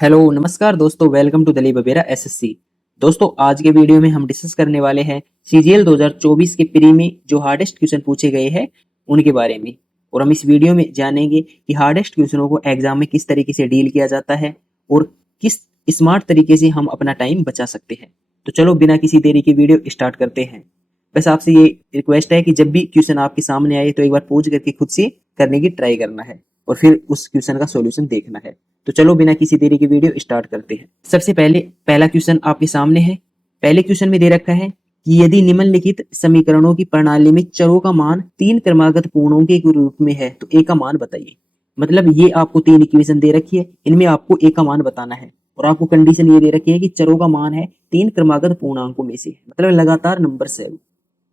Hello नमस्कार दोस्तों, welcome to दली बबेरा एसएससी। दोस्तों आज के वीडियो में हम डिस्कस करने वाले हैं सीजीएल 2024 के प्री में जो हार्डेस्ट क्वेश्चन पूछे गए हैं उनके बारे में। और हम इस वीडियो में जानेंगे कि हार्डेस्ट क्वेश्चनों को एग्जाम में किस तरीके से डील किया जाता है और किस स्मार्ट तरीके से हम अपना टाइम बचा सकते हैं। तो चलो बिना किसी देरी के वीडियो स्टार्ट करते हैं। बस आपसे ये रिक्वेस्ट है कि जब भी क्वेश्चन आपके सामने आए तो एक बार पॉज करके खुद से करने की ट्राई करना है और फिर उस क्वेश्चन का सॉल्यूशन देखना है। तो चलो बिना किसी देरी के वीडियो स्टार्ट करते हैं। सबसे पहले पहला क्वेश्चन आपके सामने है। पहले क्वेश्चन में दे रखा है कि यदि निम्नलिखित समीकरणों की प्रणाली में चरों का मान तीन क्रमागत पूर्णों के रूप में है तो ए का मान बताइए। मतलब ये आपको तीन इक्वेशन दे रखी है, इनमें आपको ए का मान बताना है और आपको कंडीशन ये दे रखी है कि चरों का मान है तीन क्रमागत पूर्णांकों में से, मतलब लगातार नंबर से।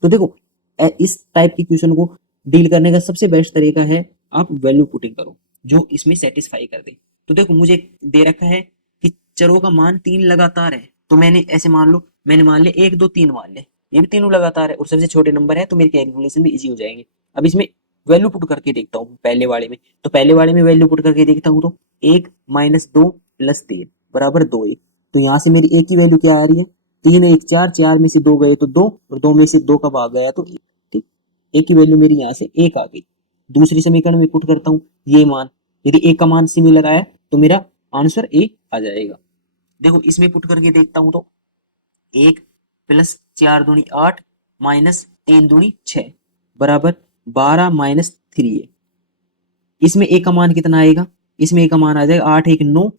तो देखो इस टाइप के क्वेश्चन को डील करने का सबसे बेस्ट तरीका है आप वैल्यू पुटिंग करो जो इसमें सेटिस्फाई कर दे। तो देखो मुझे दे रखा है कि चरों का मान तीन लगातार है, तो मैंने ऐसे मान लो, मैंने मान लिया एक दो तीन मान ले, ये भी तीनों लगातार है और सबसे छोटे नंबर है तो मेरे कैलकुलेशन भी इजी हो जाएंगे। अब इसमें वैल्यू पुट करके देखता हूँ पहले वाले में। तो पहले वाले में वैल्यू पुट करके देखता हूँ तो एक माइनस दो प्लस तीन बराबर दो। एक तो यहाँ से मेरी एक की वैल्यू क्या आ रही है, तीन एक चार, चार में से दो गए तो दो और दो में से दो का भाग गया तो एक। ठीक, एक की वैल्यू मेरी यहाँ से एक आ गई। दूसरी समीकरण में पुट करता हूँ ये मान, यदि एक का मान सिमिलर आया तो मेरा आंसर ए आ जाएगा। देखो इसमें पुट करके देखता हूं तो एक प्लस चार दूनी आठ माइनस तीन दूनी छह बराबर बारह माइनस थ्री है। इसमें ए का मान कितना आएगा, इसमें ए का मान आ जाएगा आठ एक नौ,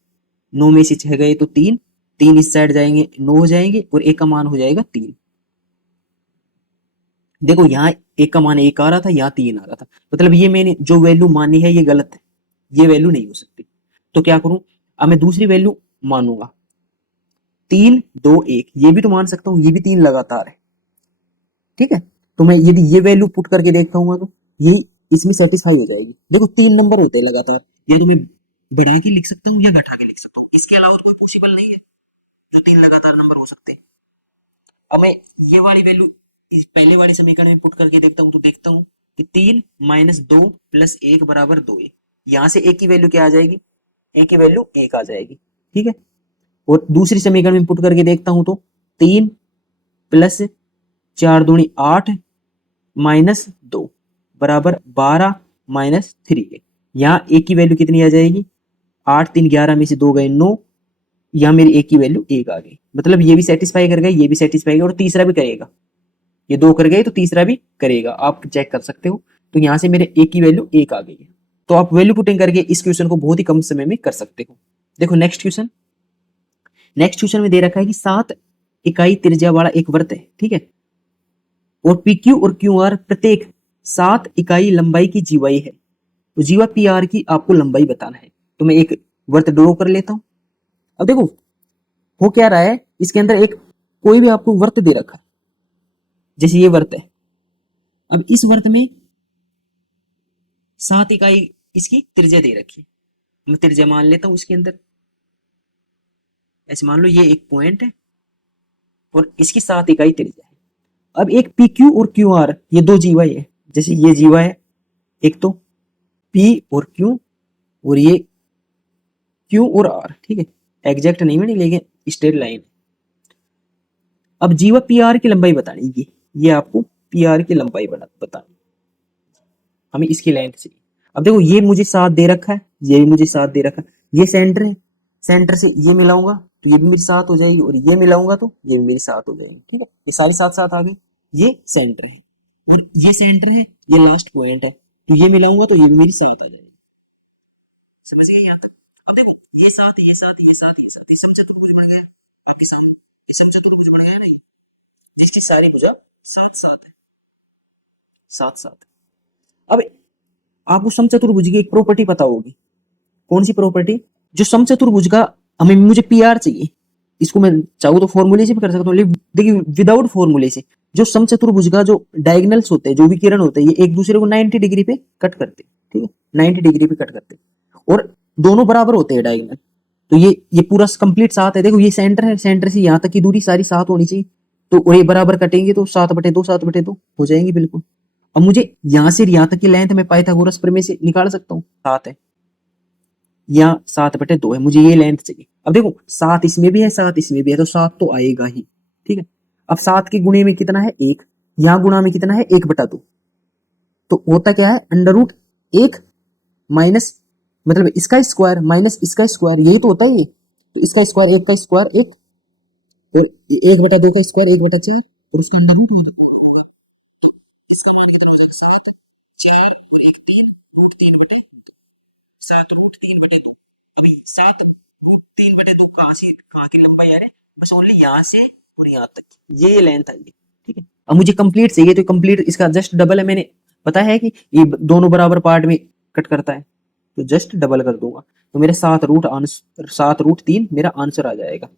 नौ में से छह गए तो तीन, तीन इस साइड जाएंगे नौ हो जाएंगे और ए का मान हो जाएगा तीन। देखो यहाँ एक का मान एक आ रहा था, यहाँ तीन आ रहा था, मतलब ये मैंने जो वैल्यू मानी है ये गलत है, ये वैल्यू नहीं हो सकती। तो क्या करूं, अब मैं दूसरी वैल्यू मानूंगा तीन दो एक, ये भी तो मान सकता हूँ, ये भी तीन लगातार है। ठीक है, तो मैं यदि ये वैल्यू पुट करके देखता हूँ तो ये इसमें सेटिस्फाई हो जाएगी। देखो तीन नंबर होते हैं लगातार, या तो मैं बढ़ा के लिख सकता हूँ या घटा के लिख सकता हूँ, इसके अलावा तो कोई पॉसिबल नहीं है जो तीन लगातार नंबर हो सकते हैं। अब मैं ये वाली वैल्यू इस पहले वाले समीकरण में पुट करके देखता हूँ तो देखता हूँ कि तीन माइनस दो प्लस एक बराबर दो। यहाँ से एक की वैल्यू क्या आ जाएगी, एक की वैल्यू एक आ जाएगी। ठीक है, और दूसरी समीकरण में पुट करके देखता हूं तो तीन प्लस चार दूनी आठ माइनस दो बराबर बारह माइनस थ्री है। यहाँ एक की वैल्यू कितनी आ जाएगी, आठ तीन ग्यारह में से दो गए नौ, यहाँ मेरी एक की वैल्यू एक आ गई। मतलब ये भी सेटिस्फाई कर गया, ये भी सेटिस्फाई और तीसरा भी करेगा, ये दो कर गए तो तीसरा भी करेगा, आप चेक कर सकते हो। तो यहाँ से मेरे एक की वैल्यू एक आ गई है। तो आप वैल्यू पुटिंग करके इस क्वेश्चन को बहुत ही कम समय में कर सकते हो। देखो नेक्स्ट क्वेश्चन, नेक्स्ट क्वेश्चन में दे रखा है कि सात इकाई त्रिज्या वाला एक वृत्त है। ठीक है, और पीक्यू और क्यू आर प्रत्येक सात इकाई लंबाई की जीवाई है। तो जीवा पी आर की आपको लंबाई बताना है। तो मैं एक वर्त ड्रॉ कर लेता हूं। अब देखो हो क्या रहा है, इसके अंदर एक कोई भी आपको वर्त दे रखा है, जैसे ये वर्त है। अब इस वर्त में सात इकाई इसकी त्रिज्या दे रखी है, मैं त्रिज्या मान लेता हूं इसके अंदर। ऐसे मान लो ये एक पॉइंट है और इसकी सात इकाई त्रिज्या है। अब एक पी क्यू और क्यू आर ये दो जीवा है, जैसे ये जीवा है एक तो पी और क्यू और ये क्यू और आर। ठीक है, एग्जैक्ट नहीं बनी लेकिन स्ट्रेट लाइन। अब जीवा पी आर की लंबाई बतानी, ये आपको पी आर की लंबाई बतानी, हमें इसकी लेंथ चाहिए। अब देखो ये मुझे साथ दे रखा है, ये भी मुझे साथ दे रखा है, ये सेंटर है, सेंटर से ये मिलाऊंगा तो ये भी मेरी साथ हो जाएगी और ये मिलाऊंगा तो ये भी मेरी साथ हो जाएगी। ठीक है, ये सारी साथ साथ आ गई, ये सेंटर है और ये सेंटर है, ये लास्ट पॉइंट है, तो ये मिलाऊंगा तो ये भी मेरी साथ आ जाएगी। समझ गए यहाँ तक। अब देखो ये साथ ये साथ ये साथ ये साथ, ये समचतुर्भुज बन गया आपके सामने, ये समचतुर्भुज बन गया नहीं, इसकी सारी भुजा साथ साथ है, साथ साथ। अब आपको समचतुर्भुज की एक प्रॉपर्टी पता होगी, कौन सी प्रॉपर्टी, जो समचतुर्भुज का हमें मुझे पी आर चाहिए, इसको मैं चाहूँ तो फॉर्मूले से भी कर सकता हूँ, लेकिन देखिए विदाउट फॉर्मूले से जो समचतुर्भुज का जो डायगोनल्स होते हैं, जो विकिरण होते हैं, ये एक दूसरे को 90 डिग्री पे कट करते हैं। ठीक है, 90 डिग्री पे कट करते हैं और दोनों बराबर होते हैं डायगोनल। तो ये पूरा कंप्लीट सात है। देखो ये सेंटर है, सेंटर से यहाँ तक की दूरी सारी सात होनी चाहिए, तो ये बराबर कटेंगे तो सात बटे दो, सात बटे दो हो जाएंगे बिल्कुल। अब मुझे यहाँ से यहाँ तक की लेंथ मैं पाइथागोरस प्रमेय से निकाल सकता हूँ, सात है, यहाँ सात बटे दो है, मुझे ये लेंथ चाहिए। अब देखो 7 इसमें भी है 7 इसमें भी है, तो 7 तो आएगा ही। ठीक है, अब 7 के गुणे में कितना है 1, यहाँ गुणा में कितना है 1/2, तो होता क्या है अंडर रूट 1 माइनस, मतलब इसका स्क्वायर माइनस इसका स्क्वायर, यही तो होता है ये। तो इसका स्क्वायर 1 का स्क्वायर 1, तो 1/2 का स्क्वायर 1/4, और उसका अंडर रूट हो जाएगा। इसका मान कितना हो जाएगा 7, 4 1 3 रूट 3/2, 7 रूट 3/2। अभी 7 रूट 3/2 कहाँ की लंबाई आ रही है, बस ओनली यहाँ से और यहाँ तक, ये लेंथ है ये। ठीक है, अब मुझे कंप्लीट चाहिए, तो कंप्लीट इसका जस्ट डबल है, मैंने पता है कि ये दोनों बराबर पार्ट में कट करता है, तो जस्ट डबल कर दूंगा, तो मेरे 7√3 मेरा आंसर आ जाएगा।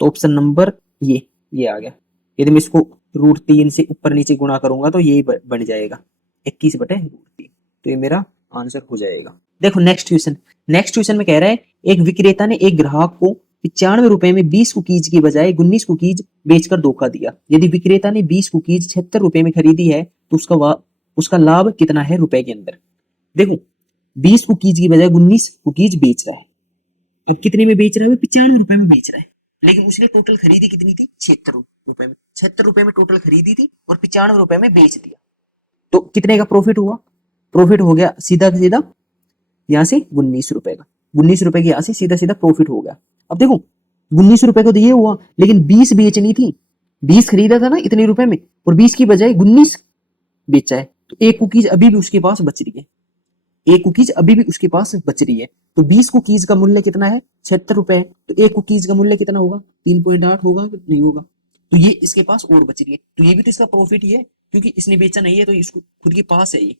तो ऑप्शन नंबर ये आ गया। यदि मैं इसको √3 से ऊपर नीचे गुणा करूंगा तो ये बन जाएगा 21/√3, तो ये मेरा आंसर हो जाएगा। देखो नेक्स्ट क्वेश्चन में कह रहा है एक विक्रेता ने एक ग्राहक को 95 रुपए में 20 कुकीज की बजाय 19 कुकीज बेचकर धोखा दिया। यदि विक्रेता ने 20 कुकीज 76 रुपए में खरीदी है तो उसका लाभ कितना है रुपए के अंदर। देखो 20 कुकीज की बजाय 19 कुकीज बेच रहा है। अब कितने में बेच रहा है, 95 रुपए में बेच रहा है, लेकिन उसने टोटल खरीदी कितनी थी 76 रुपए में, 76 रुपए में टोटल खरीदी थी और 95 रुपए में बेच दिया, तो कितने का प्रॉफिट हुआ, प्रॉफिट हो गया सीधा सीधा यहाँ से 19 रुपए का, 19 रुपए के यहाँ से सीधा सीधा प्रॉफिट हो गया। अब देखो 19 रुपए को तो ये हुआ, लेकिन 20 बेचनी थी, 20 खरीदा था ना इतने रुपए में, और 20 की बजाय 19 बेचा है, तो एक कुकीज अभी भी उसके पास बच रही है, एक कुकीज अभी भी उसके पास बच रही है। तो 20 कुकीज का मूल्य कितना है 76 रुपए, तो एक कुकीज का मूल्य कितना होगा 3.8 होगा, नहीं होगा, तो ये इसके पास और बच रही है, तो ये भी तो इसका प्रॉफिट ही है, क्योंकि इसने बेचा नहीं है, तो इसको खुद के पास है, ये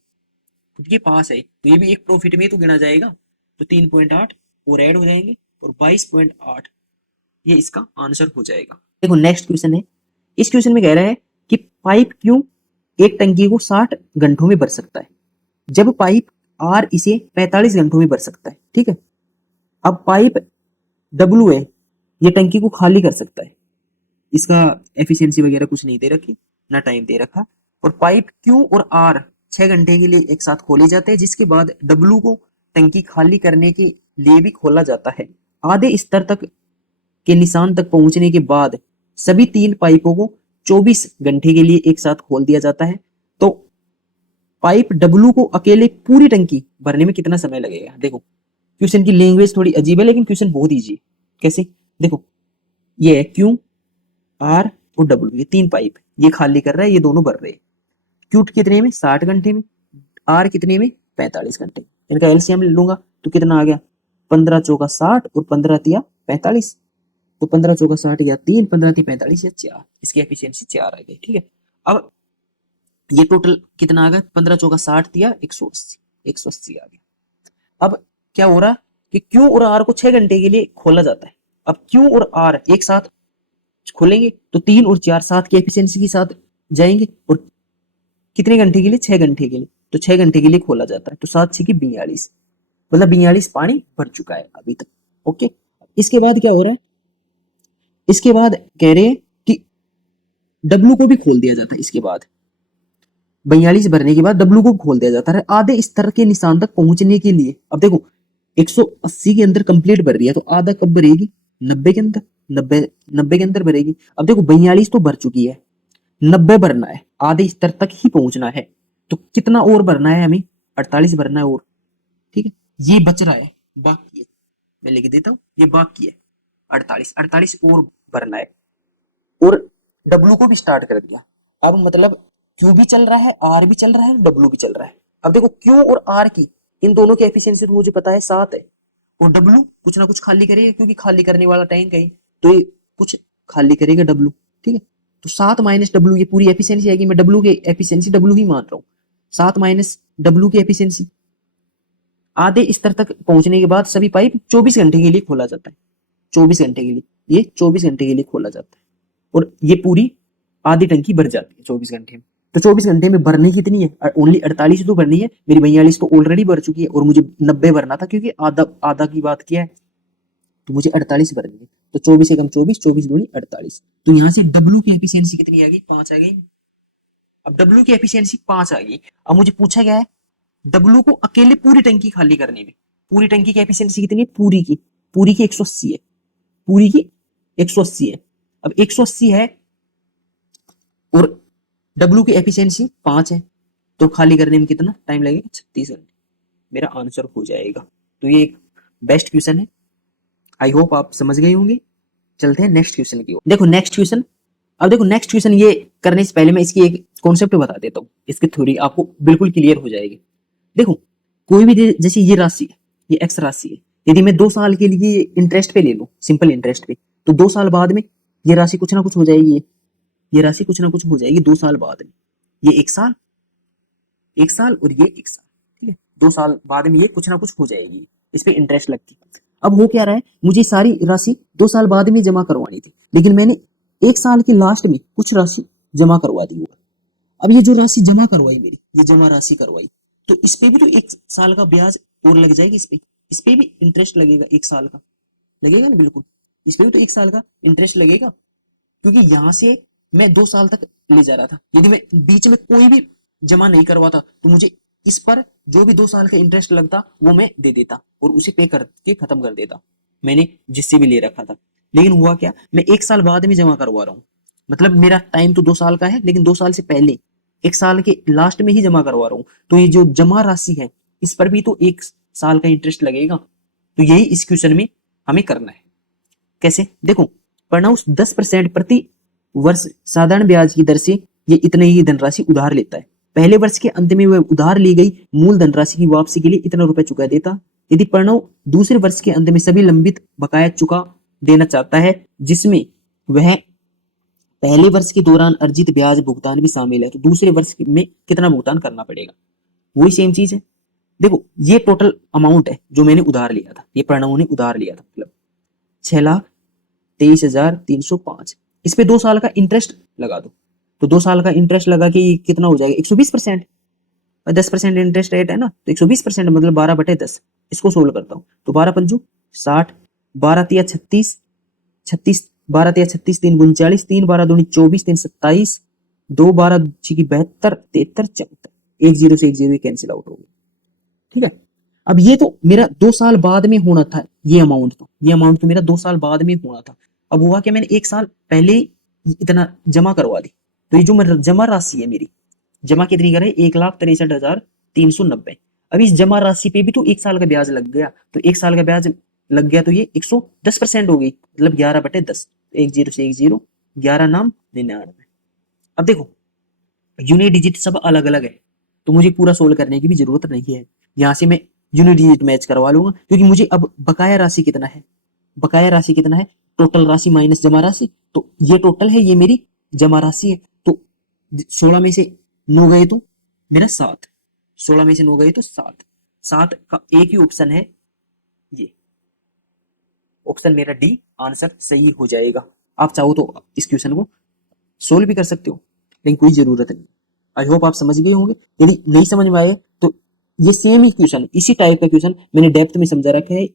खुद के पास है, तो ये भी एक प्रॉफिट में तो गिना जाएगा। तो 3.8 और ऐड हो जाएंगे, और 22.8 ये इसका आंसर हो जाएगा। देखो नेक्स्ट क्वेश्चन है, इस क्वेश्चन में कह रहा है कि पाइप क्यों एक टंकी को 60 घंटों में भर सकता है, जब पाइप आर इसे 45 घंटों में भर सकता है। ठीक है, अब पाइप डब्ल्यू है, ये टंकी को खाली कर सकता है, इसका एफिशिएंसी वगैरह कुछ नहीं दे रखी, ना टाइम दे रखा, और पाइप क्यू और आर 6 घंटे के लिए एक साथ खोले जाते हैं, जिसके बाद डब्ल्यू को टंकी खाली करने के लिए भी खोला जाता है। आधे स्तर तक के निशान तक पहुंचने के बाद सभी 3 पाइपों को 24 घंटे के लिए एक साथ खोल दिया जाता है। तो पाइप डब्ल्यू को अकेले पूरी टंकी भरने में कितना समय लगेगा। देखो क्वेश्चन की लैंग्वेज थोड़ी अजीब है, लेकिन क्वेश्चन बहुत ईजी है। कैसे, देखो ये है क्यू आर और डब्ल्यू, ये 3 पाइप, ये खाली कर रहा है, ये दोनों भर रहे हैं। क्यू कितने में 60 घंटे में, आर कितने में 45 घंटे, इनका एलसीएम लूंगा तो कितना आ गया 15 चौका 60 और 15 तिया 45, तो 15 चौका 60 या 3, 15 ती 45 या 4, इसकी एफिशिएंसी 4 आ गई। ठीक है, अब ये टोटल कितना आ गया 15 चौका 60 दिया 180, 180 आ गया। अब क्या हो रहा कि क्यू और आर को 6 घंटे के लिए खोला जाता है। अब क्यू और आर एक साथ खोलेंगे तो 3 और 4 7 की एफिशिएंसी के साथ जाएंगे, और कितने घंटे के लिए 6 घंटे के लिए, तो 6 घंटे के लिए खोला जाता है, तो 7 6 की 42, मतलब 42 पानी भर चुका है अभी तक। ओके, इसके बाद क्या हो रहा है, इसके बाद कह रहे हैं कि डब्ल्यू को भी खोल दिया जाता है, इसके बाद 42 भरने के बाद डब्ल्यू को खोल दिया जाता है आधे स्तर के निशान तक पहुंचने के लिए। अब देखो 180 के अंदर कंप्लीट भर रही है, तो आधा कब भरेगी 90 के अंदर, 90 के अंदर भरेगी। अब देखो 42 तो भर चुकी है, 90 भरना है, आधे स्तर तक ही पहुंचना है, तो कितना और भरना है हमें 48 भरना है और। ठीक है, ये बच रहा है, बाकी है, मैं लिख देता हूँ, ये बाकी है 48 और भरना है, और डब्ल्यू को भी स्टार्ट कर दिया। अब मतलब क्यू भी चल रहा है, आर भी चल रहा है, डब्ल्यू भी चल रहा है। अब देखो क्यू और आर की इन दोनों की एफिशिएंसी तो मुझे पता है 7 है, और डब्ल्यू कुछ ना कुछ खाली करेगा, क्योंकि खाली करने वाला टैंक है, तो ये कुछ खाली करेगा डब्ल्यू। ठीक है, तो 7 माइनस डब्ल्यू, ये पूरी एफिशिएंसी आएगी, मैं डब्ल्यू की एफिशिएंसी डब्ल्यू ही मान रहा हूँ, 7 माइनस डब्ल्यू की एफिशिएंसी। आधे स्तर तक पहुंचने के बाद सभी पाइप 24 घंटे के लिए खोला जाता है, 24 घंटे के लिए, ये 24 घंटे के लिए खोला जाता है, और ये पूरी आधी टंकी भर जाती है 24 घंटे में। तो 24 घंटे में भरनी कितनी है, ओनली 48 तो भरनी है, मेरी 42 तो ऑलरेडी भर चुकी है, और मुझे 90 भरना था, क्योंकि आधा आधा की बात किया है, तो मुझे 48 भरनी है। तो 24 से कम 24, 24 गुणी 48, तो यहाँ से डब्ल्यू की एफिशिएंसी कितनी आ गई 5 आ गई। अब डब्ल्यू की एफिशिएंसी 5 आ गई। अब मुझे पूछा गया है डब्ल्यू को अकेले पूरी टंकी खाली करने में, पूरी टंकी की एफिशिएंसी कितनी है, पूरी की 180 है, पूरी की 180 है। अब 180 है और W की एफिशिएंसी 5 है, तो खाली करने में कितना टाइम लगेगा? 36 घंटे। मेरा आंसर हो जाएगा। तो ये एक बेस्ट क्वेश्चन है, आई होप आप समझ गए होंगे। चलते हैं नेक्स्ट क्वेश्चन की ओर। देखो नेक्स्ट क्वेश्चन, अब देखो नेक्स्ट क्वेश्चन ये करने से पहले मैं इसकी एक कॉन्सेप्ट बता देता हूँ, इसकी थ्योरी आपको बिल्कुल क्लियर हो जाएगी। देखो कोई भी जैसे ये राशि है, ये एक्स राशि है, यदि मैं 2 साल के लिए इंटरेस्ट पे ले लूं, सिंपल इंटरेस्ट पे, तो 2 साल बाद में ये राशि कुछ ना कुछ हो जाएगी, ये राशि कुछ ना कुछ हो जाएगी 2 साल बाद में। ये 1 साल, 1 साल और ये 1 साल, ठीक है, 2 साल बाद में ये कुछ ना कुछ हो जाएगी, इस पे इंटरेस्ट लगती है। अब हो क्या रहा है, मुझे सारी राशि 2 साल बाद में जमा करवानी थी, लेकिन मैंने 1 साल के लास्ट में कुछ राशि जमा करवा दी होगा। अब ये जो राशि जमा करवाई मेरी, ये जमा राशि करवाई, तो इस पे भी तो 1 साल का ब्याज और लग जाएगी, इस पे भी इंटरेस्ट लगेगा 1 साल का, लगेगा ना, बिल्कुल इस पे भी तो 1 साल का इंटरेस्ट लगेगा, क्योंकि यहां से मैं 2 साल तक ले जा रहा था। यदि मैं बीच में कोई भी जमा नहीं करवाता तो मुझे इस पर जो भी 2 साल का इंटरेस्ट लगता वो मैं दे देता और उसे पे करके खत्म कर देता, मैंने जिससे भी ले रखा था। लेकिन हुआ क्या, मैं 1 साल बाद में जमा करवा रहा हूँ, मतलब मेरा टाइम तो 2 साल का है, लेकिन 2 साल से पहले 1 साल के लास्ट में ही जमा करवा रहा हूँ, तो ये जो जमा राशि है इस पर भी तो 1 साल का इंटरेस्ट लगेगा। तो यही इस क्वेश्चन में हमें करना है। कैसे, देखो प्रणव 10% प्रति वर्ष साधारण ब्याज की दर से ये इतने ही धनराशि उधार लेता है। पहले वर्ष के अंत में वह उधार ली गई मूल धनराशि की वापसी के लिए इतना रुपए चुका देता। यदि प्रणव दूसरे वर्ष के अंत में सभी लंबित बकाया चुका देना चाहता है, जिसमें वह पहले वर्ष के दौरान अर्जित ब्याज भुगतान भी शामिल है, तो दूसरे वर्ष में कितना भुगतान करना पड़ेगा, वही सेम चीज है। देखो ये टोटल अमाउंट है जो मैंने उधार लिया था, ये प्रणव ने उधार लिया था, मतलब 6,23,305। इस पे 2 साल का इंटरेस्ट लगा दो, तो 2 साल का इंटरेस्ट लगा के ये कितना हो जाएगा, 120%। 10% इंटरेस्ट रेट है ना, तो 120% मतलब 12/10। इसको सोल्व करता हूँ तो 12×5 = 60, 12×3 = 36, 12×3 = 36, 3×39, 3×12 = 24, 3×27, 2×12 = 72, 73, 74, एक जीरो से एक जीरो कैंसिल आउट हो गया, ठीक है। अब ये तो मेरा 2 साल बाद में होना था, ये अमाउंट तो मेरा 2 साल बाद में होना था। अब हुआ कि मैंने 1 साल पहले ही इतना जमा करवा दी, तो ये जो जमा राशि है मेरी, जमा कितनी करे, 1,63,390। अब इस जमा राशि पे भी तो 1 साल का ब्याज लग गया, तो 1 साल का ब्याज लग गया तो ये 110% हो गई, मतलब 11/10, एक जीरो से एक जीरो, 11 नाम 99। अब देखो यूनिट डिजिट सब अलग अलग है, तो मुझे पूरा सोल्व करने की भी जरूरत नहीं है, यहाँ से मैं यूनिट डिजिट मैच करवा लूंगा, क्योंकि मुझे अब बकाया राशि कितना है, बकाया राशि कितना है, टोटल राशि माइनस जमा राशि, तो ये टोटल है, ये मेरी जमा राशि है। तो 16 में से 9 गए तो मेरा 7, 16 में से 9 गए तो 7, 7 का एक ही ऑप्शन है, ये ऑप्शन मेरा डी आंसर सही हो जाएगा। आप चाहो तो इस क्वेश्चन को सोल्व भी कर सकते हो, लेकिन कोई जरूरत नहीं। आई होप आप समझ गए होंगे। यदि नहीं समझ में आए तो ये सेम ही क्वेश्चन, इसी टाइप का क्वेश्चन मैंने डेप्थ में समझा रखा है,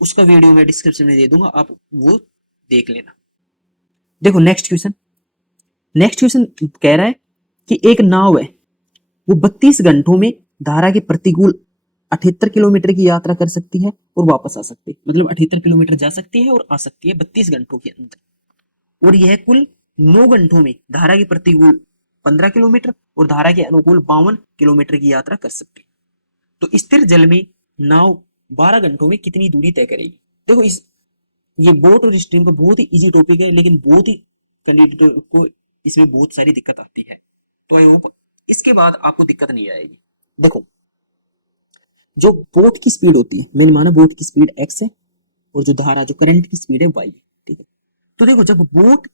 उसका वीडियो मैं डिस्क्रिप्शन में दे दूंगा, आप वो देख लेना। देखो नेक्स्ट क्वेश्चन, नेक्स्ट क्वेश्चन कह रहा है कि एक नाव है, वो 32 घंटों में धारा के प्रतिकूल 78 किलोमीटर की यात्रा कर सकती है और वापस आ सकती है, मतलब 78 किलोमीटर जा सकती है और आ सकती है 32 घंटों के अंदर, और यह कुल 9 घंटों में धारा के प्रतिकूल 15 किलोमीटर और धारा के अनुकूल 52 किलोमीटर की यात्रा कर सकती है। तो स्थिर जल में नाव 12 घंटों में कितनी दूरी तय करेगी। देखो ये बोट और स्ट्रीम का बहुत ही इजी टॉपिक है, लेकिन बहुत ही कैंडिडेट को इसमें बहुत सारी दिक्कत आती है, तो आई होप इसके बाद आपको दिक्कत नहीं आएगी। देखो जो बोट की स्पीड होती है, मैंने माना बोट की स्पीड x है, और जो धारा जो करंट की स्पीड है y, ठीक है। तो देखो जब बोट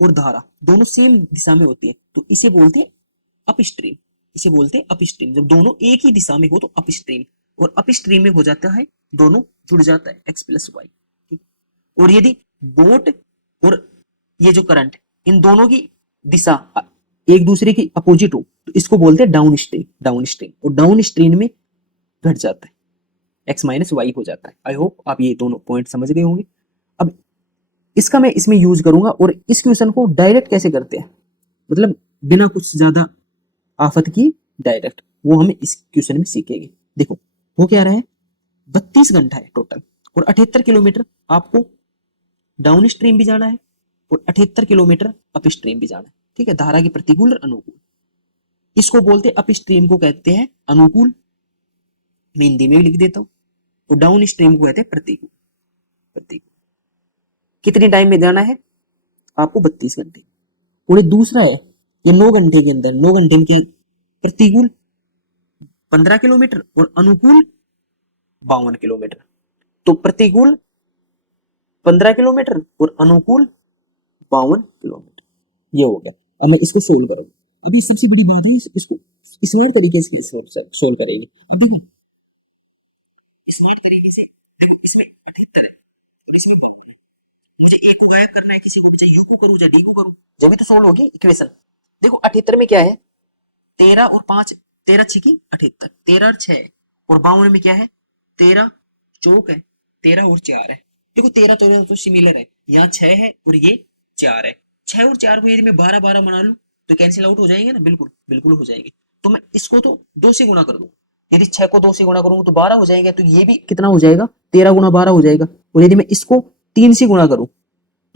और धारा दोनों सेम दिशा में होती है तो इसे बोलते हैं अप स्ट्रीम, इसे बोलते हैं अप स्ट्रीम। जब दोनों एक ही दिशा में हो तो अप स्ट्रीम, और अप स्ट्रीम में हो जाता है दोनों जुड़ जाता है x + y, ठीक। और यदि बोट और ये जो करंट इन दोनों की दिशा एक दूसरे की अपोजिट हो तो इसको बोलते हैं डाउन स्ट्रीम, डाउन स्ट्रीम, और डाउन स्ट्रीम में घट जाता है x - y हो जाता है। आई होप आप ये दोनों पॉइंट समझ गए होंगे। अब इसका मैं इसमें यूज करूंगा, और इस क्वेश्चन को डायरेक्ट कैसे करते हैं, मतलब बिना कुछ ज्यादा आफत की डायरेक्ट, वो हम इस क्वेश्चन में सीखेंगे। देखो वो क्या रहा है, 32 घंटा है टोटल और 78 किलोमीटर आपको डाउन स्ट्रीम भी जाना है और 78 किलोमीटर अप स्ट्रीम भी जाना है। ठीक है, धारा के प्रतिकूल और अनुकूल। इसको बोलते हैं अप स्ट्रीम को कहते हैं अनुकूल, मैं हिंदी में भी लिख देता हूँ, और डाउन स्ट्रीम को कहते हैं प्रतिकूल। प्रतिकूल कितने टाइम में जाना है आपको? 32 घंटे। और ये दूसरा है, ये 9 घंटे के अंदर, 9 घंटे में क्या, प्रतिकूल 15 किलोमीटर और अनुकूल 52 किलोमीटर। तो प्रतिकूल 15 किलोमीटर और अनुकूल 52 किलोमीटर, ये हो गया। अब मैं इसको सोल्व करूंगा। अभी सबसे बड़ी बात है इसको स्मार्ट तरीके से सोल्व करेंगे। अब देखिए स्मार्ट तरीके से, देखो इसमें 78 है और इसमें मुझे ए को गायब करना है, किसी को भी, चाहे यू को करूं चाहे डी को करूं, जब भी तो सोल्व होगी इक्वेशन। देखो 78 में क्या है, 13 और 5, 13 छिकी 78, 13 और 6 और 52 में क्या है, 13 चौक है, 13 और 4 है। देखो 13 14 तो सिमिलर है, यहाँ 6 है और ये 4 है। 6 और 4 को यदि मैं 12 12 बना लूं तो कैंसिल आउट हो जाएंगे ना, बिल्कुल बिल्कुल हो जाएंगे। तो मैं इसको तो 2 से गुणा कर दूं, यदि 6 को 2 से गुणा करूंगा तो 12 हो जाएगा, तो ये भी कितना हो जाएगा, 13 गुना 12 हो जाएगा। और यदि मैं इसको 3 से गुणा करूं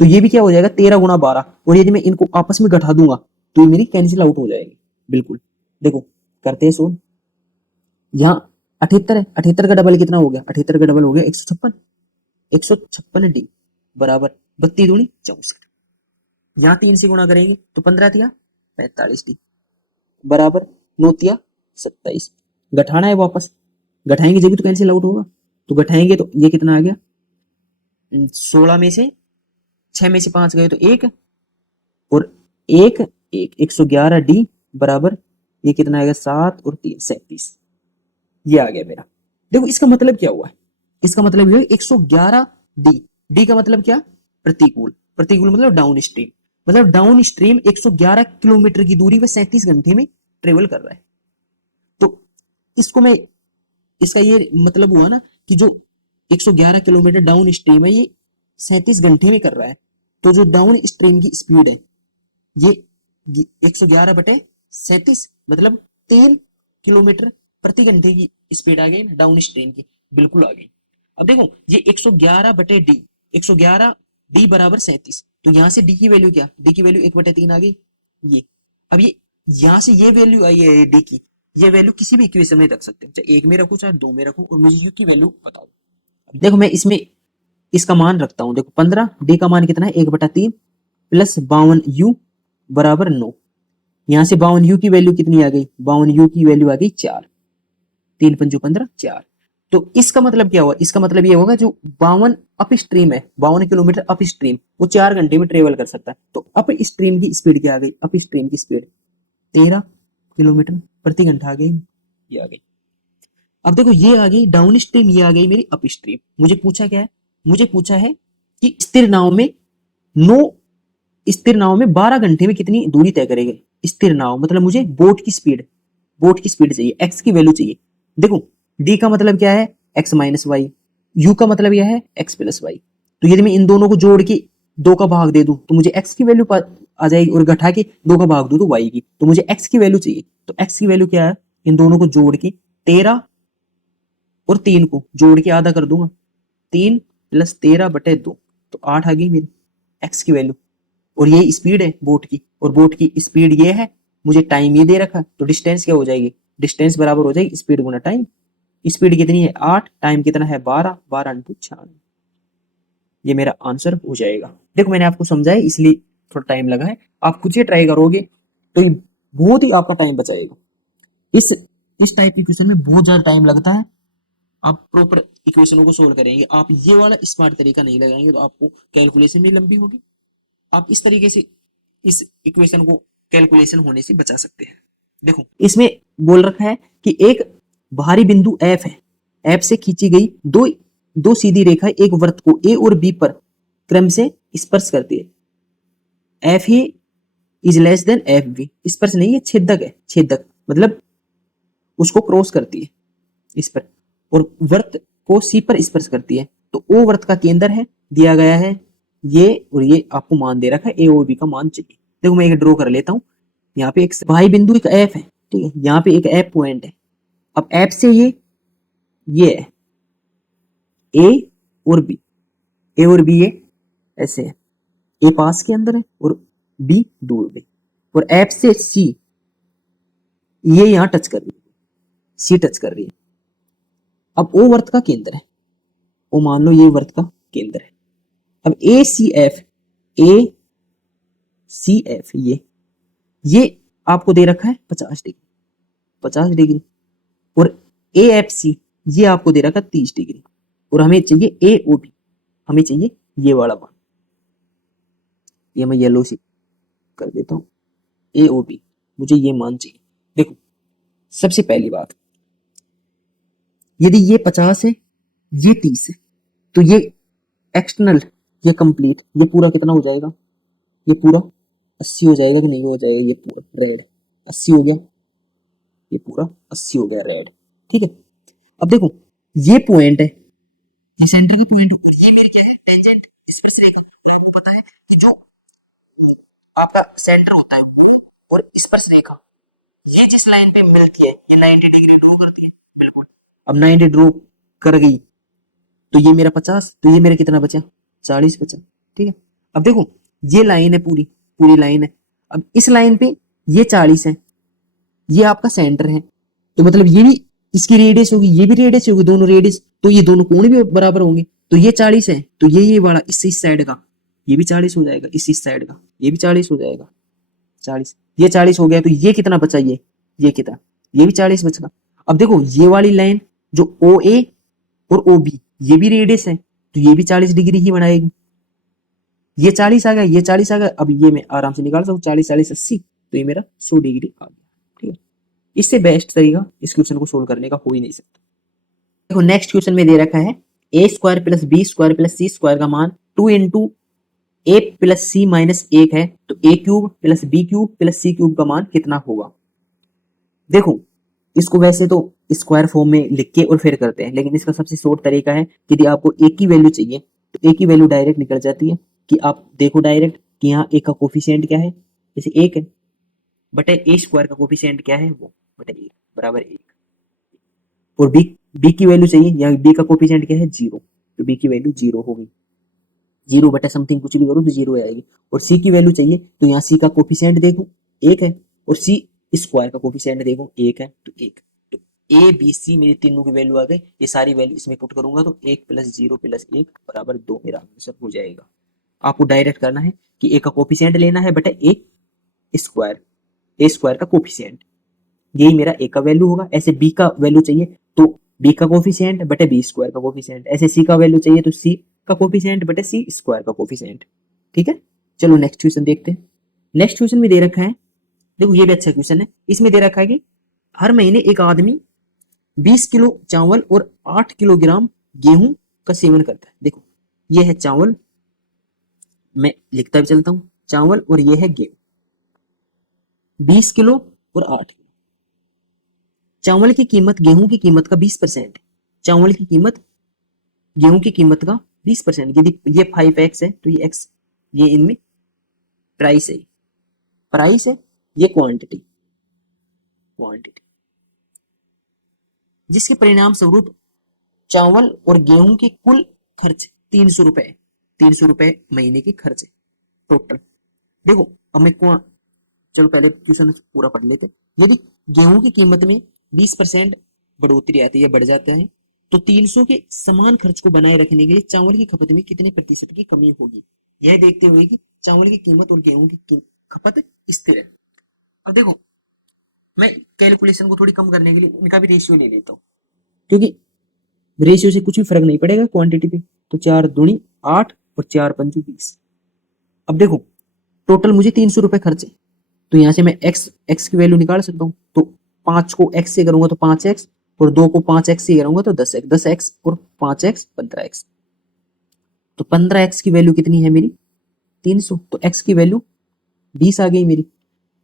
तो ये भी क्या हो जाएगा, 13 गुना 12। और यदि मैं इनको आपस में घटा दूंगा तो ये मेरी कैंसिल आउट हो जाएगी, बिल्कुल। देखो करते हैं सोल्व। यहाँ 78 है, 78 का डबल कितना हो गया, 78 का डबल हो गया 156, 156 डी बराबर 32 दूनी 64। यहाँ 3 से गुणा करेंगे तो 15 तिया 45 डी बराबर 9 तिया 27। घटाना है वापस, घटाएंगे जब भी तो कैंसिल आउट होगा। तो घटाएंगे तो ये कितना आ गया, 16 में से 6 में से 5 गए तो 1 और 1 1 111 डी बराबर ये कितना आएगा, 7 और 3 37। ये आ गया मेरा। देखो इसका मतलब क्या हुआ है, इसका मतलब ये 111 डी, डी का मतलब क्या, प्रतिकूल, प्रतिकूल मतलब डाउन स्ट्रीम, मतलब डाउन स्ट्रीम 111 किलोमीटर की दूरी वह 37 घंटे में ट्रेवल कर रहा है। तो इसको मैं, इसका ये मतलब हुआ ना कि जो 111 किलोमीटर डाउन स्ट्रीम है ये 37 घंटे में कर रहा है। तो जो डाउन स्ट्रीम की स्पीड है ये 111/37 मतलब 3 किलोमीटर प्रति घंटे की स्पीड आ गई डाउन स्ट्रीम की, बिल्कुल आ गई। अब देखो ये 111/डी, 111 डी बराबर 37, तो यहां से डी की वैल्यू क्या, डी की वैल्यू 1/3 आ गई ये। अब ये यहां से ये वैल्यू आई है डी की, ये वैल्यू किसी भी इक्वेशन में रख सकते हो, चाहे 1 में रखो चाहे 2 में रखो, और मुझे यू की वैल्यू बताओ। देखो मैं इसमें इसका मान रखता हूं, देखो 15, डी का मान कितना है 1/3 प्लस 52 यू बराबर 9। यहां से 52 यू की वैल्यू कितनी आ गई, 52 यू की वैल्यू आ गई 4, 3 पंजू 15 4। तो इसका मतलब क्या हुआ, इसका मतलब ये होगा जो 52 अप स्ट्रीम है, 52 किलोमीटर अप स्ट्रीम, वो 4 घंटे में ट्रेवल कर सकता है। तो अप स्ट्रीम की स्पीड क्या आ गई, अप स्ट्रीम की स्पीड 13 किलोमीटर प्रति घंटा आ गई, ये आ गई। अब देखो ये आ गई डाउन स्ट्रीम, ये आ गई मेरी अप स्ट्रीम। मुझे पूछा क्या है, मुझे पूछा है कि स्थिर नाव में 9 स्थिर नाव में 12 घंटे में कितनी दूरी तय करेंगे। स्थिर नाव मतलब मुझे बोट की स्पीड, बोट की स्पीड चाहिए, एक्स की वैल्यू चाहिए। देखो डी का मतलब क्या है, एक्स माइनस वाई, यू का मतलब यह है एक्स प्लस वाई। तो यदि मैं इन दोनों को जोड़ के 2 का भाग दे दूं तो मुझे एक्स की वैल्यू आ जाएगी, और घटा के 2 का भाग दूं तो वाई की। तो मुझे एक्स की वैल्यू चाहिए, तो एक्स की वैल्यू क्या है, इन दोनों को जोड़ के 13 और 3 को जोड़ के आधा कर दूंगा, 3 प्लस 13/2 तो 8 आ गई मेरी एक्स की वैल्यू। और ये स्पीड है बोट की, और बोट की स्पीड ये है, मुझे टाइम ये दे रखा, तो डिस्टेंस क्या हो जाएगी, डिस्टेंस बराबर हो जाएगी स्पीड गुना टाइम। स्पीड कितनी है 8, टाइम कितना है 12, 12 × 96, ये मेरा आंसर हो जाएगा। देखो मैंने आपको समझाया इसलिए थोड़ा टाइम लगा है, आप खुद से ट्राई करोगे तो ये बहुत ही आपका टाइम बचाएगा। इस टाइप की क्वेश्चन में बहुत ज्यादा टाइम लगता है, आप प्रॉपर इक्वेशनों को सोल्व करेंगे, आप ये वाला स्मार्ट तरीका नहीं लगाएंगे तो आपको कैलकुलेशन भी लंबी होगी। आप इस तरीके से इस इक्वेशन को कैलकुलेशन होने से बचा सकते हैं। देखो इसमें बोल रखा है कि एक बाहरी बिंदु एफ है, एफ से खींची गई दो सीधी रेखा एक वृत्त को ए और बी पर क्रम से स्पर्श करती है। F E is less than F B, स्पर्श नहीं है, छेदक है, छेदक मतलब उसको क्रॉस करती है इस पर, और वृत्त को सी पर स्पर्श करती है। तो ओ वृत्त का केंद्र है, दिया गया है ये, और ये आपको मान दे रखा है ए और बी का मान चाहिए। देखो मैं एक ड्रॉ कर लेता हूं, यहाँ पे एक बाहरी बिंदु एक एफ है, ठीक है, यहाँ पे एक एफ पॉइंट है। अब एफ से ये है ए और बी, ए और बी है, ऐसे है, ए पास के अंदर है और बी दूर में, और एफ से सी ये यहां टच कर रही है, सी टच कर रही है। अब ओ वर्त का केंद्र है, ओ मान लो ये वर्त का केंद्र है। अब ए सी एफ ये आपको दे रखा है 50 डिग्री, 50 डिग्री, और ए एफ सी ये आपको दे रखा है 30 डिग्री, और हमें चाहिए ए ओ बी, हमें चाहिए ये वाला मान। ये मैं येलो से कर देता हूँ, ए ओ बी मुझे ये मान चाहिए। देखो सबसे पहली बात, यदि ये 50 है ये 30 है, तो ये एक्सटर्नल, ये कंप्लीट, ये पूरा कितना हो जाएगा, ये पूरा 80 हो जाएगा कि नहीं हो जाएगा, ये पूरा रेड 80 हो गया, ये पूरा 80 हो गया रेड। ठीक है, अब देखो ये पॉइंट है, ये सेंटर का पॉइंट, और ये मेरी क्या है टेंजेंट स्पर्शरेखा। आपको पता है कि जो आपका सेंटर होता है और स्पर्शरेखा, ये जिस लाइन पे मिलती है ये 90 डिग्री ड्रॉ करती है, बिल्कुल। अब 90 ड्रॉ कर गई तो ये मेरा 50, तो ये मेरा कितना बचा, 40 बचा। ठीक है, अब देखो ये लाइन है, पूरी पूरी लाइन है। अब इस लाइन पे ये 40 है, ये आपका सेंटर है, तो मतलब ये भी इसकी रेडियस होगी, ये भी रेडियस होगी, दोनों रेडियस, तो ये दोनों कोण भी बराबर होंगे। तो ये 40 है, तो ये वाला इस साइड का ये भी 40 हो जाएगा, इस साइड का ये भी 40 हो जाएगा, 40, ये 40 हो गया, तो ये कितना बचा, ये कितना, ये भी 40 बचगा। अब देखो ये वाली लाइन जो ओ ए और ओ बी ये भी रेडियस है, तो ये भी 40 डिग्री ही बनाएगी। ये 40 आ गया, ये 40 आ गया, अब ये मैं आराम से निकाल सकूं, 40 40 80, तो ये मेरा 100 डिग्री आ गया। ठीक है, इससे बेस्ट तरीका इस क्वेश्चन को सोल्व करने का हो ही नहीं सकता। देखो नेक्स्ट क्वेश्चन में दे रखा है A square plus B square plus C square का मान 2 into A plus C minus 1 है, तो A cube plus B cube plus C cube का मान कितना होगा। देखो इसको वैसे तो स्क्वायर फॉर्म में लिख के और फिर करते हैं, लेकिन इसका सबसे शॉर्ट तरीका है, यदि आपको ए की वैल्यू चाहिए तो ए की वैल्यू डायरेक्ट निकल जाती है, कि आप देखो डायरेक्ट कि यहाँ ए का कोफिशिएंट क्या है, जैसे 1 है, बटे ए स्क्वायर का कोफिशिएंट क्या है, वो बटे 1 बराबर 1, और बी की वैल्यू चाहिए, यहाँ बी का कोफिशिएंट क्या है 0, तो बी की वैल्यू 0 होगी, 0 बटे समथिंग कुछ भी करो तो 0 आएगी। और सी की वैल्यू चाहिए, तो यहाँ सी का कोफिशिएंट देखो 1 है, और सी स्क्वायर का कोफिशिएंट देखो 1 है, तो 1, तो ए बी सी मेरी तीनों की वैल्यू आ गई, ये सारी वैल्यू इसमें पुट करूंगा तो 1 प्लस 0 प्लस 1 बराबर 2 मेरा आंसर हो जाएगा। आपको डायरेक्ट करना है कि ए का कोफिशिएंट लेना है बटे ए स्क्वायर का कोफिशिएंट, यही मेरा ए का वैल्यू होगा। ऐसे बी का वैल्यू चाहिए तो बी का कोफिशिएंट बटे बी स्क्वायर का कोफिशिएंट, ऐसे सी का वैल्यू चाहिए तो सी का कोफिशिएंट बटे सी स्क्वायर का कोफिशिएंट। ठीक है, चलो नेक्स्ट क्वेश्चन देखते हैं। नेक्स्ट क्वेश्चन में दे रखा है, देखो ये भी अच्छा क्वेश्चन है, इसमें दे रखा है कि हर महीने एक आदमी 20 किलो चावल और 8 किलोग्राम गेहूं का सेवन करता है। देखो ये है चावल, मैं लिखता भी चलता हूं, चावल, और ये है गेहूं, 20 किलो और 8 किलो। चावल की कीमत गेहूं की कीमत का 20% है, चावल की कीमत गेहूं की कीमत का 20%, यदि ये 5x है तो ये x, ये इनमें प्राइस है, प्राइस है, ये क्वांटिटी, जिसके परिणाम स्वरूप चावल और गेहूं के कुल खर्च 300 रुपए महीने के खर्च है टोटल। देखो अब मैं चलो पहले क्वेश्चन पूरा पढ़ लेते। यदि गेहूं की कीमत में 20% बढ़ोतरी आती है, बढ़ जाता है, तो 300 के समान खर्च को बनाए रखने के लिए चावल की खपत में कितने प्रतिशत की कमी होगी, यह देखते हुए कि चावल की कीमत और गेहूं की खपत स्थिर है। अब देखो मैं कैलकुलेशन को थोड़ी कम करने के लिए इनका भी रेशियो ले लेता हूँ, क्योंकि रेशियो से कुछ भी फर्क नहीं पड़ेगा क्वांटिटी पे। तो 4 दूनी 8 और 4 पंजू 20। अब देखो टोटल मुझे 300 रुपए खर्च है, तो यहाँ से मैं x की वैल्यू निकाल सकता हूँ। तो 5 को x से करूंगा तो 5x, और 2 को 5x से करूंगा तो 10x और 5x 15x, तो 15x की वैल्यू कितनी है मेरी 300, तो x की वैल्यू 20 आ गई मेरी।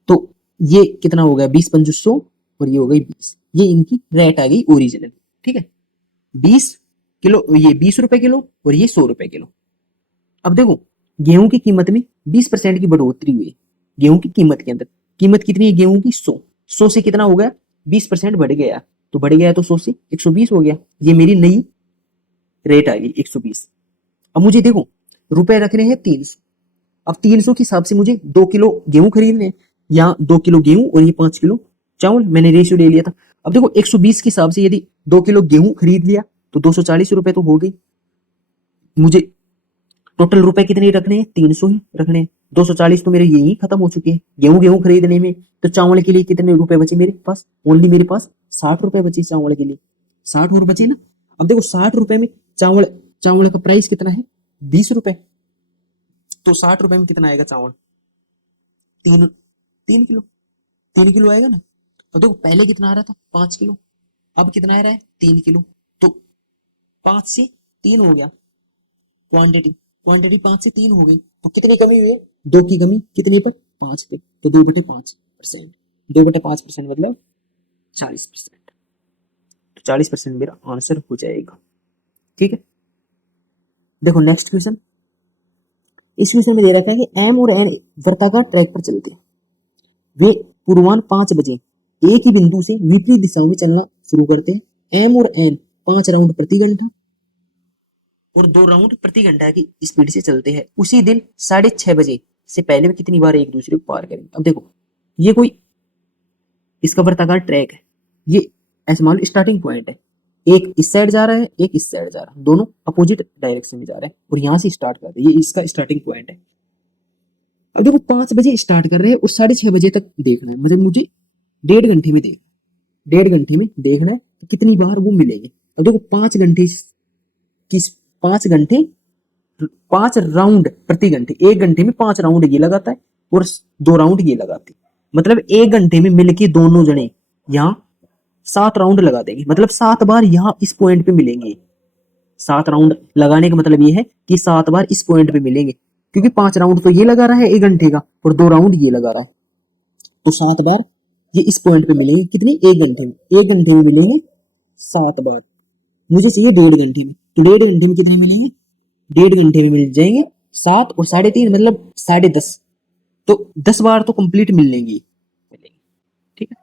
तो ये कितना हो गया 20 पंजू 100, और ये हो गई 20, ये इनकी रेट आ गई ओरिजिनल। ठीक है, 20 किलो, ये 20 रुपए किलो और ये 100 रुपए किलो। अब देखो गेहूं की कीमत में 20% की बढ़ोतरी हुई, गेहूं की कीमत के अंदर, कीमत कितनी है गेहूं की 100 से कितना हो गया 20% बढ़ गया, तो बढ़ गया तो 100 से 120 हो गया, ये मेरी नई रेट आ गई 120। अब मुझे देखो रुपए रखने हैं 300। अब 300 के हिसाब से मुझे 2 किलो गेहूं खरीदने हैं, या 2 किलो गेहूं और ये 5 किलो चावल, मैंने रेशियो ले लिया था। अब देखो 120 के हिसाब से यदि 2 किलो गेहूं खरीद लिया तो 240 रुपए तो हो गई। मुझे टोटल रुपए कितने रखने हैं, 300 ही रखने हैं। 240 तो मेरे यही खत्म हो चुके हैं गेहूं गेहूं खरीदने में। तो चावल के लिए कितने रुपए बचे मेरे पास, ओनली मेरे पास 60 रुपए बचे चावल के लिए, 60 और बचे ना। अब देखो 60 रुपए में चावल, चावल का प्राइस कितना है, 20 रुपए। तो 60 रुपए में कितना आएगा चावल, 3 किलो, 3 किलो आएगा ना। अब देखो पहले कितना आ रहा था, 5 किलो, अब कितना आ रहा है, 3 किलो। तो 5 से 3 हो गया क्वांटिटी, क्वांटिटी 5 से 3 हो गई। तो कितनी कमी हुई है, 2 की कमी, कितने पर, 5 पे। तो 2/5%, 2/5% मतलब 40%। तो 40% मेरा आंसर हो जाएगा। ठीक है, देखो नेक्स्ट क्वेश्चन। इस क्वेश्चन में दे रखा है कि एम और एन वृत्ताकार ट्रैक पर चलते हैं। वे पूर्वाह्न 5 बजे एक ही बिंदु से विपरीत दिशाओं में चलना शुरू करते हैं। एम और एन 5 राउंड प्रति घंटा और 2 राउंड प्रति घंटा की स्पीड से चलते हैं। उसी दिन 6:30 बजे से पहले वे कितनी बार एक दूसरे को पार करेंगे। अब देखो ये कोई इसका वृत्ताकार ट्रैक है, ये ऐसे मान लो स्टार्टिंग पॉइंट है, एक इस साइड जा रहा है, एक इस साइड जा रहा है, दोनों अपोजिट डायरेक्शन में जा रहे हैं और यहां से स्टार्ट करते हैं, ये इसका स्टार्टिंग पॉइंट है। अब देखो 5 बजे स्टार्ट कर रहे हैं और 6:30 बजे तक देखना है, मतलब मुझे 1.5 घंटे में देखना, 1.5 घंटे में देखना है तो कितनी बार वो मिलेंगे। अब देखो 5 घंटे की, 5 घंटे 5 राउंड प्रति घंटे, 1 घंटे में 5 राउंड ये लगाता है और 2 राउंड ये लगाते हैं, मतलब 1 घंटे में मिलके दोनों जने यहाँ 7 राउंड लगा देंगे, मतलब 7 बार यहाँ इस पॉइंट पे मिलेंगे। 7 राउंड लगाने का मतलब ये है कि 7 बार इस पॉइंट पे मिलेंगे, क्योंकि 5 राउंड तो ये लगा रहा है 1 घंटे का और 2 राउंड ये लगा रहा, तो 7 बार ये इस पॉइंट पे मिलेंगे। कितनी, 1 घंटे में, 1 घंटे में मिलेंगे 7 बार। मुझे चाहिए 1.5 घंटे में, तो 1.5 घंटे में कितने मिलेंगे, 1.5 घंटे में मिल जाएंगे 7 और 3.5 मतलब 10.5, तो 10 बार तो कंप्लीट मिल लेंगे। ठीक है,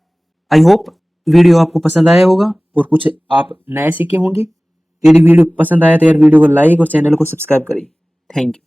आई होप वीडियो आपको पसंद आया होगा और कुछ आप नए सीखे होंगे। यदि वीडियो पसंद आया तो यार वीडियो को लाइक और चैनल को सब्सक्राइब करें। Thank you.